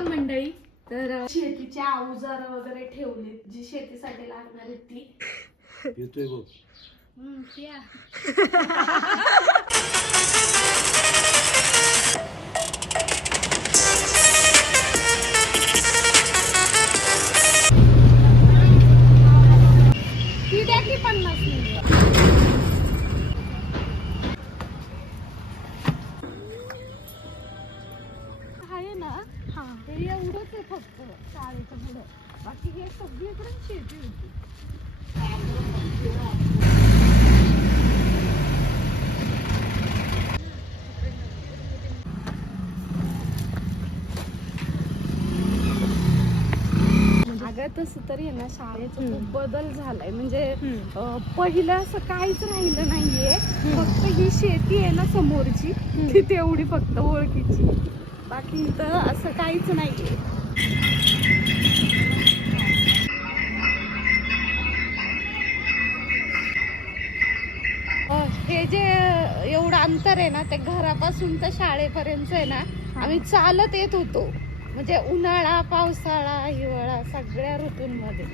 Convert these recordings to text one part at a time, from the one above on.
Welcome मंडळी तर शेतीचे अवजार वगैरे ठेवले जी शेतीसाठी लागणार आहेत ती. येतोय बघ. हम्म, प्या. ती द्या की पन्नास एवढंच आहे फक्त शाळेच्या पुढं बाकी हे सगळीकडे शेती होती. अगं तसं तरी आहे ना शाळेचा खूप बदल झालाय. म्हणजे अं, पहिलं असं काहीच राहिलं नाहीये. फक्त ही शेती आहे ना समोरची. ती तेवढी फक्त ओळखीची. बाकी तर असं काहीच नाहीये. अं, हे जे एवढं अंतर आहे ना ते घरापासून तर शाळेपर्यंत आहे ना आम्ही चालत येत होतो. म्हणजे उन्हाळा पावसाळा हिवाळा सगळ्या ऋतूंमध्ये.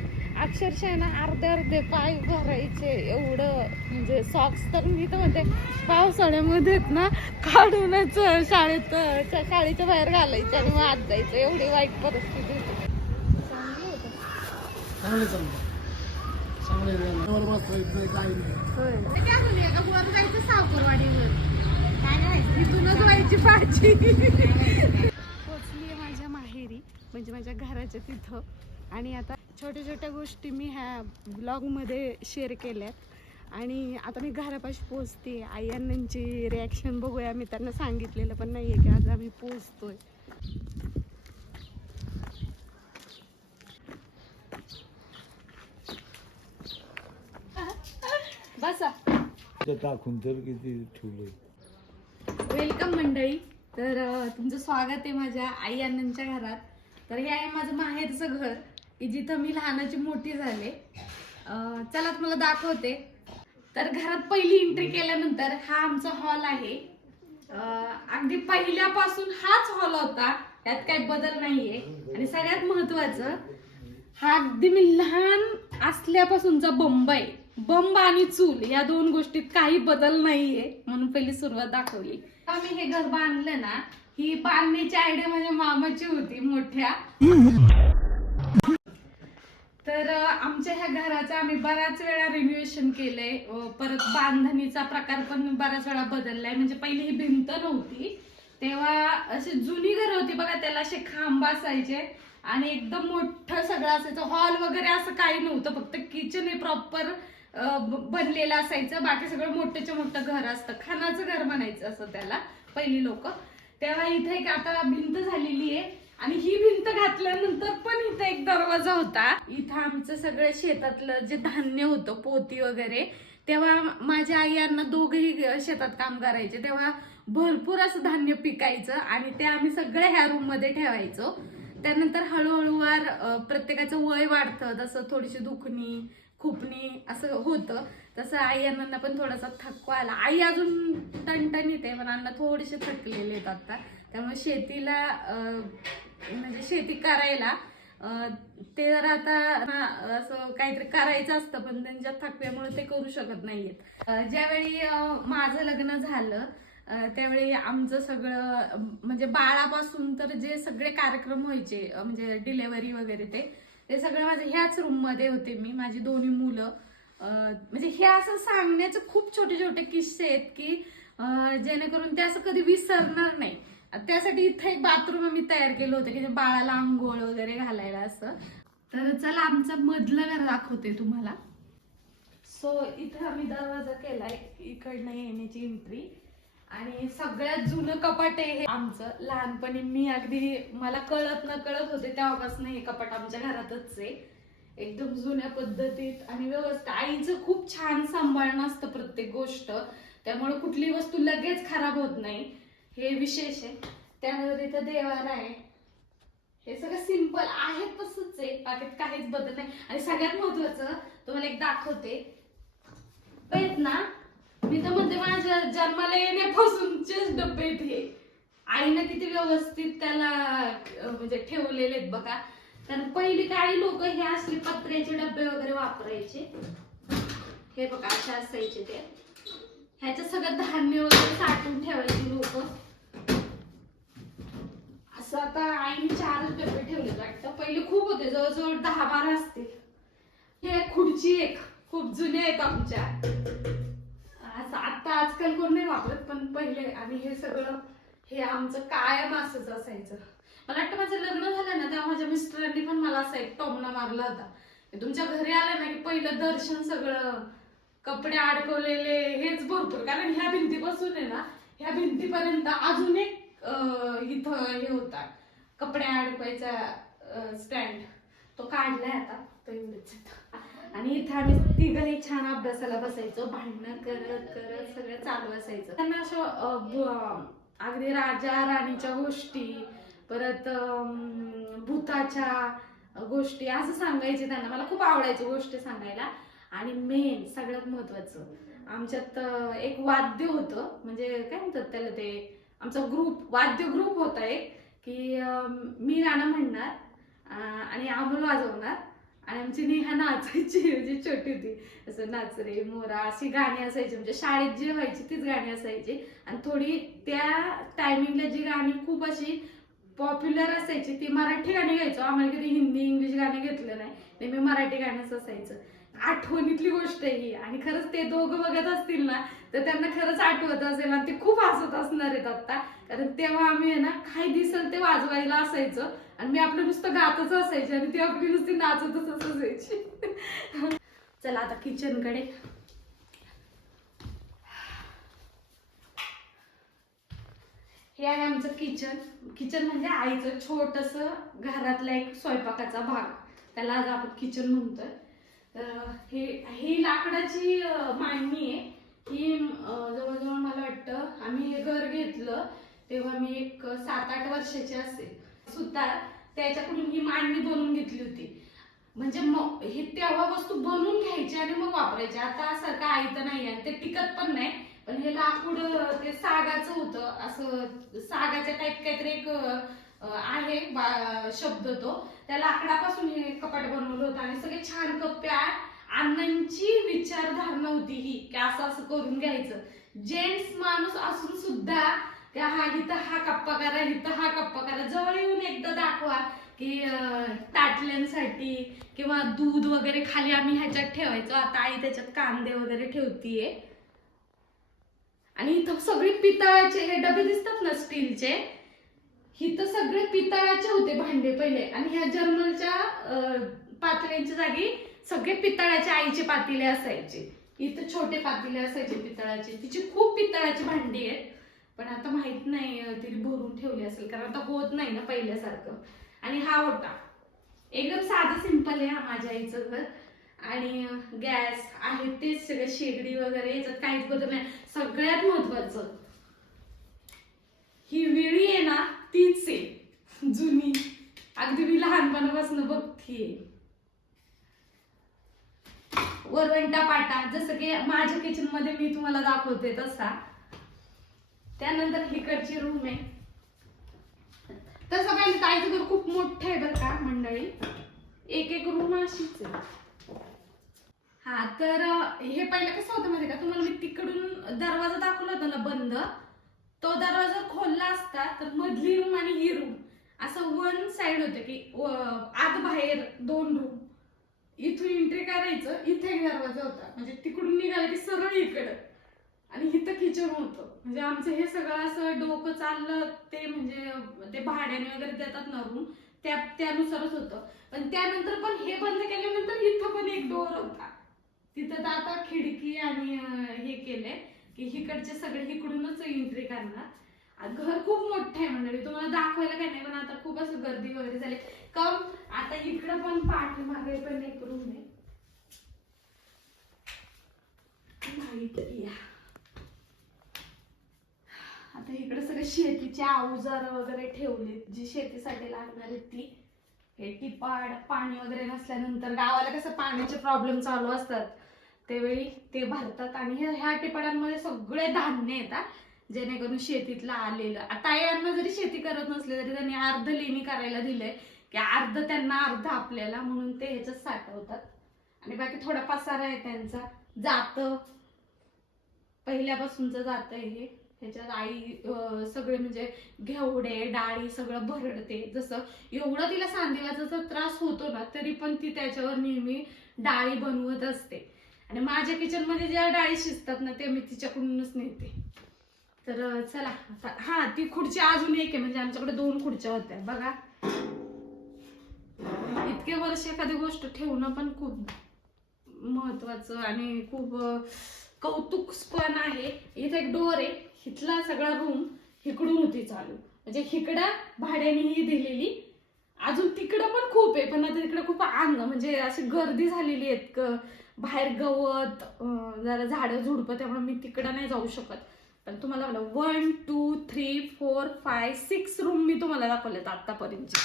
अक्षरशः ना अर्धे अर्धे पाय भरायचे एवढं. म्हणजे सॉक्स तर मी तर म्हणते पावसाळ्यामध्ये ना काढूनच शाळेत च्या- शाळेच्या बाहेर घालायचे आणि मग आत जायचं एवढी वाईट परिस्थिती होती. चांगलं होतं. चांगले चांगले चांगले वर बसवायचं नाही काही नाही. ते काय म्हणले, एका वर जायचं सावरवाडीवर. काय करायचं? तिथूनच व्हायची भाजी पोचली माझ्या माहेरी म्हणजे माझ्या घराच्या तिथं. आणि आता छोट्या छोट्या गोष्टी मी ह्या ब्लॉगमध्ये शेअर केल्यात. आणि आता मी घरापाशी पोचते आई अण्णांची रिॲक्शन बघूया. मी त्यांना सांगितलेलं पण नाही आहे की आज आम्ही पोचतोय बसा. टाकून तर किती वेलकम मंडळी. तर तुमचं स्वागत आहे माझ्या आई अण्णांच्या घरात. तर हे आहे माझं माहेरचं घर. की जिथं मी लहानाची मोठी झाले. चला तुम्हाला दाखवते. तर घरात पहिली एंट्री केल्यानंतर हा आमचा हॉल आहे. अगदी पहिल्यापासून हाच हॉल होता. त्यात काही बदल नाहीये. आणि सगळ्यात महत्वाचं हा अगदी मी लहान असल्यापासूनचा बंब आहे. बंब आणि चूल या दोन गोष्टीत काही बदल नाहीये म्हणून पहिली सुरुवात दाखवली. आम्ही हे घर बांधलं ना ही बांधण्याची आयडिया माझ्या मामाची होती मोठ्या. तर आमच्या ह्या घराचं आम्ही बऱ्याच वेळा रिन्युएशन केलंय. परत बांधणीचा प्रकार पण बऱ्याच वेळा बदललाय. म्हणजे पहिली ही भिंत नव्हती. तेव्हा अशी जुनी घर होती बघा त्याला असे खांब असायचे. आणि एकदम मोठं सगळं असायचं. हॉल वगैरे असं काही नव्हतं. फक्त किचन हे प्रॉपर बनलेलं असायचं. बाकी सगळं मोठ्याच्या मोठं घर असतं. खानाचं घर म्हणायचं असं त्याला पहिली लोक. तेव्हा इथे एक आता भिंत झालेली आहे. आणि ही भिंत घातल्यानंतर पण इथं एक दरवाजा होता. इथं आमचं सगळं शेतातलं जे धान्य होतं पोती वगैरे तेव्हा माझ्या आई यांना दोघही शेतात काम करायचे. तेव्हा भरपूर असं धान्य पिकायचं आणि ते आम्ही सगळे ह्या रूममध्ये ठेवायचो. त्यानंतर हळूहळू वार प्रत्येकाचं वय वाढतं. तसं थोडीशी दुखणी खुपणी असं होतं. तसं आई अण्णांना पण थोडासा थकवा आला. आई अजून टणटणीत आहे पण अण्णा थोडेसे थकलेले आहेत आता. त्यामुळे शेतीला शेती करायला ते जर आता असं काहीतरी करायचं असतं पण त्यांच्या थकव्यामुळे ते करू शकत नाहीयेत. ज्यावेळी माझं लग्न झालं त्यावेळी आमचं सगळं म्हणजे बाळापासून तर जे सगळे कार्यक्रम व्हायचे म्हणजे डिलेवरी वगैरे ते ते सगळं माझ्या ह्याच रूममध्ये होते मी माझी दोन्ही मुलं. म्हणजे हे असं सांगण्याचे खूप छोटे छोटे किस्से आहेत की जेणेकरून ते असं कधी विसरणार नाही. त्यासाठी इथं एक बाथरूम आम्ही तयार केलं होतं की जे बाळाला आंघोळ वगैरे घालायला असं. तर चला आमचं मधलं घर दाखवते तुम्हाला. सो इथं आम्ही दरवाजा केलाय इकडनं येण्याची एंट्री आणि सगळ्यात जुनं कपाट आहे हे. आमचं लहानपणी मी अगदी मला कळत न कळत होते तेव्हापासून हे कपाट आमच्या घरातच आहे. एकदम जुन्या पद्धतीत आणि व्यवस्थित. आईचं खूप छान सांभाळणं असतं प्रत्येक गोष्ट. त्यामुळे कुठली वस्तू लगेच खराब होत नाही. हे विशेष आहे. त्यानंतर इथं देवारा आहे. हे सगळं सिंपल आहे तसंच आहे. बाकीत काहीच बदल नाही. आणि सगळ्यात महत्वाचं तुम्हाला एक दाखवते. आहेत ना मी तर म्हणते माझ्या जन्माला येण्यापासूनचेच डब्बे आहेत हे. आईने किती व्यवस्थित त्याला म्हणजे ठेवलेले आहेत बघा. कारण पहिली काही लोक हे असले पत्र्याचे डबे वगैरे वापरायचे. हे बघा असे असायचे ते. ह्याचं सगळं धान्य वगैरे साठवून ठेवायची लोक. असं आता आईने चारच डबे ठेवले वाटतं. पहिले खूप होते जवळजवळ दहा बारा असतील हे खुर्ची एक खूप जुने आहेत आमच्या. असं आता आजकाल कोण नाही वापरत पण पहिले आणि हे सगळं हे आमचं कायम असंच असायचं. मला वाटतं माझं लग्न झालं ना तेव्हा माझ्या मिस्टरांनी पण मला असा एक टोमणा मारला होता. तुमच्या घरी आलं ना की पहिलं दर्शन सगळं कपडे अडकवलेले हेच भरपूर. कारण ह्या भिंतीपासून आहे ना ह्या भिंतीपर्यंत अजून एक इथं हे होता कपडे अडकवायचा स्टँड तो काढलाय आता तो एवढंच. आणि इथं आम्ही तिघही छान अभ्यासाला बसायचो भांडणं करत करत सगळं चालू असायचं. त्यांना असं अगदी राजा राणीच्या गोष्टी परत भूताच्या गोष्टी असं सांगायचे त्यांना. मला खूप आवडायची गोष्टी सांगायला. आणि मेन सगळ्यात महत्वाचं आमच्यात एक वाद्य होतं. म्हणजे काय म्हणतात त्याला ते? आमचा ग्रुप वाद्य ग्रुप होता एक की मी गाणं म्हणणार आणि अमोल वाजवणार. आणि आमची नेहा नाचायची म्हणजे छोटी होती. असं नाच रे मोरा अशी गाणी असायची. म्हणजे शाळेत जी व्हायची तीच गाणी असायची. आणि थोडी त्या टायमिंगला जी गाणी खूप अशी पॉप्युलर असायची ती मराठी गाणी घ्यायचो आम्हाला कधी हिंदी इंग्लिश गाणी घेतलं नाही. नेहमी मराठी गाणंच असायचं. आठवणीतली गोष्ट आहे ही. आणि खरंच ते दोघं बघत असतील ना तर त्यांना खरंच आठवत असेल आणि ते खूप हसत असणार आहेत आता. कारण तेव्हा आम्ही आहे ना काही दिसल ते वाजवायला असायचं आणि मी आपलं नुसतं गातच असायचे आणि ती आपली नुसती नाचतच असायची. चला आता किचनकडे हे आहे आमचं किचन. किचन म्हणजे आईचं छोटस घरातला एक स्वयंपाकाचा भाग. त्याला आज आपण किचन म्हणतोय. तर हे ही लाकडाची मांडणी आहे. ही जवळजवळ मला वाटतं आम्ही हे घर घेतलं तेव्हा मी एक सात आठ वर्षाची असेल. सुद्धा त्याच्याकडून ही मांडणी बनवून घेतली होती. म्हणजे मग हे तेव्हा वस्तू बनवून घ्यायची आणि मग वापरायची. आता सारखं आई तर नाही आहे ते टिकत पण नाही. पण हे लाकूड ते सागाचं होतं. असं सागाच्या टाईप काहीतरी एक आहे शब्द तो. त्या लाकडापासून हे कपाट बनवलं होतं आणि सगळे छान कप्प्या अण्णांची विचारधारणा होती ही की असं असं करून घ्यायचं. जेंट्स माणूस असून सुद्धा त्या हा इथं हा कप्पा करा इथं हा कप्पा करा. जवळ येऊन एकदा दाखवा की ताटल्यांसाठी किंवा दूध वगैरे खाली आम्ही ह्याच्यात ठेवायचो. आता आई त्याच्यात कांदे वगैरे ठेवतीये. आणि इथं सगळे पितळाचे हे डबे दिसतात ना स्टीलचे? इथं सगळे पितळाचे होते भांडे पहिले. आणि ह्या जर्मलच्या पातळ्यांच्या जागी सगळे पितळाचे आईचे पातेले असायचे. इथं छोटे पातेले असायचे पितळाचे. तिची खूप पितळाची भांडी आहेत. पण आता माहीत नाही तिने भरून ठेवली असेल. कारण आता होत नाही ना पहिल्यासारखं. आणि हा होता. एकदम साधं सिंपल आहे हा माझ्या आईचं घर. आणि गॅस आहे तेच सगळं शेगडी वगैरे याच्यात काहीच बदल नाही. सगळ्यात महत्वाचं ही विळी आहे ना तीच आहे. जुनी. अगदी मी लहानपणापासून बघतीये. वरवंटा पाटा जसं की माझ्या किचनमध्ये मी तुम्हाला दाखवते तसा. त्यानंतर हिकडची रूम आहे. तसं पाहिजे तर घर खूप मोठं आहे बरं का मंडळी. एक एक रूम अशीच आहे. हा तर हे पहिलं कसं होतं माहिती का? तुम्हाला मी तिकडून दरवाजा दाखवला होता ना बंद. तो दरवाजा खोलला असता तर मधली रूम आणि ही रूम असं वन साइड होतं की आत बाहेर दोन रूम इथून एंट्री करायचं इथे एक दरवाजा होता. म्हणजे तिकडून निघाला की सरळ इकडं. आणि इथं किचन होतं. म्हणजे आमचं हे सगळं असं डोकं चाललं ते म्हणजे ते भाड्याने वगैरे देतात ना रूम त्या त्यानुसारच होतं. पण त्यानंतर पण हे बंद केल्यानंतर इथं पण एक डोर होता. तिथं तर आता खिडकी आणि हे केलंय. की हिकडचे सगळे इकडूनच एंट्री करणार. घर खूप मोठं आहे म्हणजे मंडळी तुम्हाला दाखवायला काही नाही पण आता खूप असं गर्दी वगैरे झाली. कम आता इकडं पण पाठीमागे पण एक रूम आहे. माहीत या आता इकडे सगळे शेतीचे अवजार वगैरे ठेवलेत जी शेतीसाठी लागणार आहेत ती. हे टिपाड पाणी वगैरे नसल्यानंतर गावाला कसं पाण्याचे प्रॉब्लेम चालू असतात. त्यावेळी ते भरतात आणि ह्या टिपाड्यांमध्ये सगळे धान्य येतात जेणेकरून शेतीतलं आलेलं. आता यांना जरी शेती करत नसले तरी त्यांनी अर्ध लेणी करायला दिलंय की अर्ध त्यांना अर्ध आपल्याला म्हणून ते ह्याच्यात साठवतात. आणि बाकी थोडा पसारा आहे त्यांचा. जात. पहिल्यापासूनच जात हे. ह्याच्यात आई सगळे म्हणजे घेवडे डाळी सगळं भरडते. जसं एवढं तिला सांधिवाचा त्रास होतो ना तरी पण ती त्याच्यावर नेहमी डाळी बनवत असते. आणि माझ्या किचनमध्ये ज्या डाळी शिजतात ना ते मी तिच्याकडूनच नेते. तर चला आता हा ती खुर्ची अजून एक आहे म्हणजे आमच्याकडे दोन खुर्च्या होत्या बघा. इतके वर्ष एखादी गोष्ट ठेवणं पण खूप महत्वाचं आणि खूप कौतुक पण आहे. इथे एक डोअर आहे इथला सगळा रूम इकडून होती चालू. म्हणजे हिकडं भाड्याने दिलेली अजून तिकडं पण खूप आहे पण आता तिकडे खूप अंग म्हणजे अशी गर्दी झालेली आहेत बाहेर गवत जरा झाडं झुडपं त्यामुळे मी तिकडं नाही जाऊ शकत. पण तुम्हाला one two three four five six room मी तुम्हाला दाखवलेत आतापर्यंत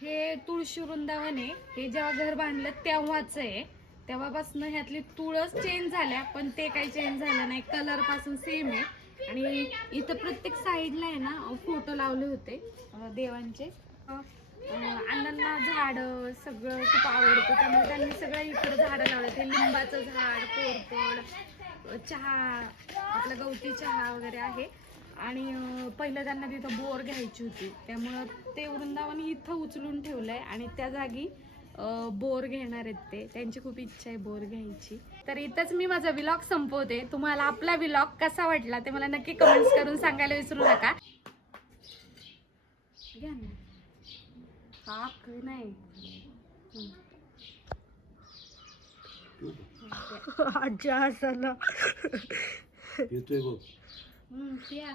हे तुळशी वृंदावन आहे. हे जेव्हा घर बांधलं तेव्हाच आहे. तेव्हापासून ह्यातली तुळस चेंज झाल्या पण ते काही चेंज झालं नाही. कलरपासून सेम आहे. आणि इथं प्रत्येक साईडला आहे ना फोटो लावले होते देवांचे. अण्णांना झाड सगळं खूप आवडतं. त्यामुळे त्यांनी सगळं इकडे झाडं लावले. ते लिंबाचं झाड कोरफड चहा आपला गवती चहा वगैरे आहे. आणि पहिलं त्यांना तिथं बोर घ्यायची होती. त्यामुळं ते वृंदावन इथं उचलून ठेवलंय. आणि त्या जागी बोर घेणार आहेत ते. त्यांची खूप इच्छा आहे बोर घ्यायची. तर इथंच मी माझा विलॉग संपवते. तुम्हाला आपला विलॉग कसा वाटला ते मला नक्की कमेंट्स करून सांगायला विसरू नका. घ्या ఆకు आजा असला पितोय बघ पिया